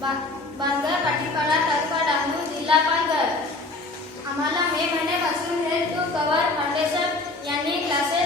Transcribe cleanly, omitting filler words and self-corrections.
बांधर पाठीपाडा तालुका डहाणू जिल्हा पालघर. आम्हाला मे महिन्यापासून हेल्थ टू कव्हर फाउंडेशन यांनी क्लासेस